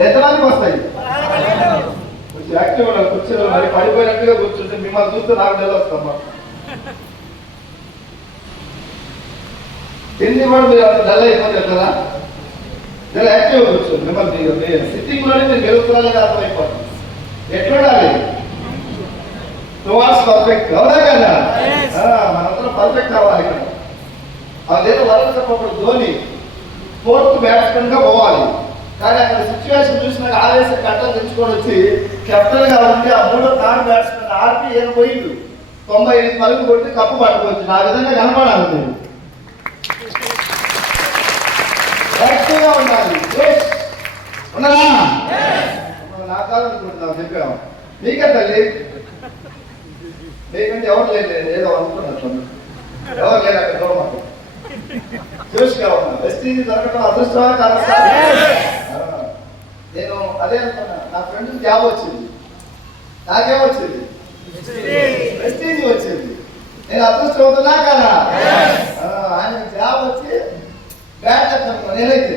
ఎంతమందికి వస్తాయి? కొంచెం యాక్టివ్ ఉండాలి. కూర్చొని మరి పడిపోయినట్టుగా కూర్చుంటే మిమ్మల్ని చూస్తే నాకు నెల వస్తామ్మా. తిండి కూడా మీరు అంత డల్ అయిపోతారు కదా. చాలా యాక్టివ్గా కూర్చోండి. మిమ్మల్ని సిట్టింగ్ లోనే మీరు గెలుస్తున్నారని అర్థమైపోతుంది. ఎట్లుండాలి? Towards perfect. అవునా కదా? మనందరం పర్ఫెక్ట్ అవ్వాలి. ఇక్కడ అదేదో వరల్డ్ కప్ అప్పుడు ధోని 4th బ్యాట్స్మెన్ గా పోవాలి. కానీ అక్కడ సిచ్యువేషన్ చూసినాక ఆవేశం కట్టలు తెచ్చుకొని వచ్చి కెప్టెన్ గా ఉంటే ఆ 3వ 4th బ్యాట్స్మెన్ ఆర్పి ఏం పోయిండు 95 పరుగులు కొట్టి కప్పు పట్టుకోవచ్చు. ఆ విధంగా కనపడాలి. మీరు యాక్టివ్గా ఉండాలి. ఉన్నారా? నా కాలం అనుకుంటున్నావు చెప్పాము. నీకే తల్లి మీకంటే ఎవరు లేదు. ఏదో అనుకున్నట్లు ఎవరు లేదు. అక్కడ చూడమాకు చూసిగా ఉన్నా. వెస్టీజ్ దొరకడం అదృష్టమా కాదా? నేను అదే అనుకున్నా. నా ఫ్రెండ్ జాబ్ వచ్చింది. నాకేమొచ్చింది? వెస్టీజ్ వచ్చింది. నేను అదృష్టం అవుతున్నా కదా? ఆయన జాబ్ వచ్చి బ్యాట్ చెప్తాను. నేనైతే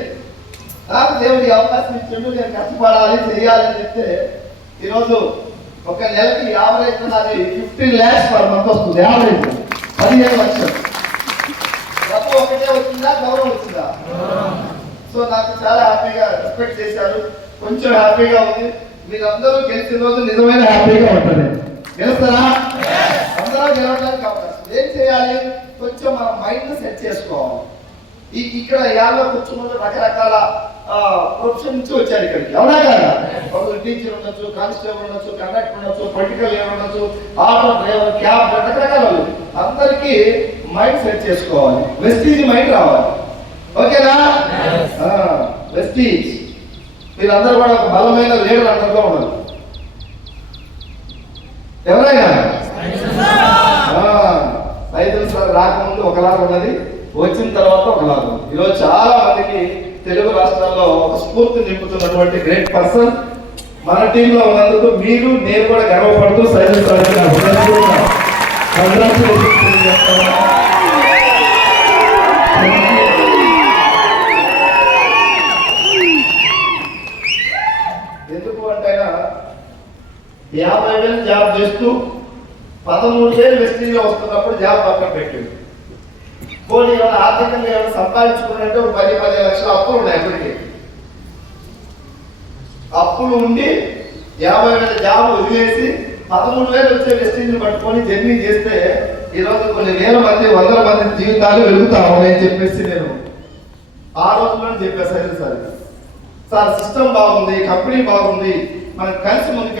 నాకు దేవుడి అవకాశం ఇచ్చిండు. నేను కష్టపడాలి చేయాలని చెప్తే ఈరోజు ఒక నెలకి యావరేజ్ నాది 15 lakhs per month వస్తుంది. యావరేజ్ 15 లక్షలు. డబ్బు ఒకటే వచ్చిందా? గౌరవం వచ్చిందా? సో నాకు చాలా హ్యాపీగా రెస్పెక్ట్ చేశారు. కొంచెం హ్యాపీగా ఉంది. మీరందరూ గెలిచిన రోజు నిజమైన హ్యాపీగా ఉంటుంది. గెలుస్తారా? అందరూ గెలవడానికి అవకాశం. ఏం చేయాలి? కొంచెం మన మైండ్ సెట్ చేసుకోవాలి. ఇక్కడ యాభై కూర్చున్న రకరకాల ప్రొఫెషన్ నుంచి వచ్చారు ఇక్కడికి. అవునా కదా? ఒకరు టీచర్ ఉండొచ్చు, కానిస్టేబుల్ ఉండొచ్చు, కండక్టర్ ఉండొచ్చు, పొలిటికల్ లీడర్ ఉండొచ్చు, ఆటో డ్రైవర్, క్యాబ్ రకరకాల. అందరికీ మైండ్ సెట్ చేసుకోవాలి. వెస్టీజ్ మైండ్ రావాలి. ఓకేనా? వెస్టీజ్ మీరందరూ కూడా ఒక బలమైన లీడర్ అందరిలో ఉన్నారు. ఎవరైనా సైదుల్ సార్ రాకముందు ఒకలాగా ఉన్నది, వచ్చిన తర్వాత ఒకలాగా. ఈరోజు చాలా మందికి తెలుగు రాష్ట్రాల్లో ఒక స్ఫూర్తి నింపుతున్నటువంటి గ్రేట్ పర్సన్ మన టీంలో ఉన్నందుకు మీరు నేను కూడా గర్వపడుతూ సైదుల్ సార్ ఎందుకు అంటే ఆయన 50,000 జాబ్ చేస్తూ 13,000 వెస్టీజ్లో వస్తున్నప్పుడు జాబ్ పక్కన పెట్టింది. పోనీ ఏమైనా ఆర్థికంగా ఏమైనా సంపాదించుకున్నట్టు 10-15 లక్షల అప్పులు ఉన్నాయి. అప్పటికి అప్పులు ఉండి 50,000 జాబ్ వదిలేసి 13,000 వచ్చే వెస్టీజ్ని పట్టుకొని జర్నీ చేస్తే ఈరోజు కొన్ని వేల మంది 100 మంది జీవితాలు వెలుగుతాము అని చెప్పేసి నేను ఆ రోజుల్లో చెప్పేసాను. సార్ సిస్టమ్ బాగుంది, కంపెనీ బాగుంది, మనకు కలిసి ముందుకు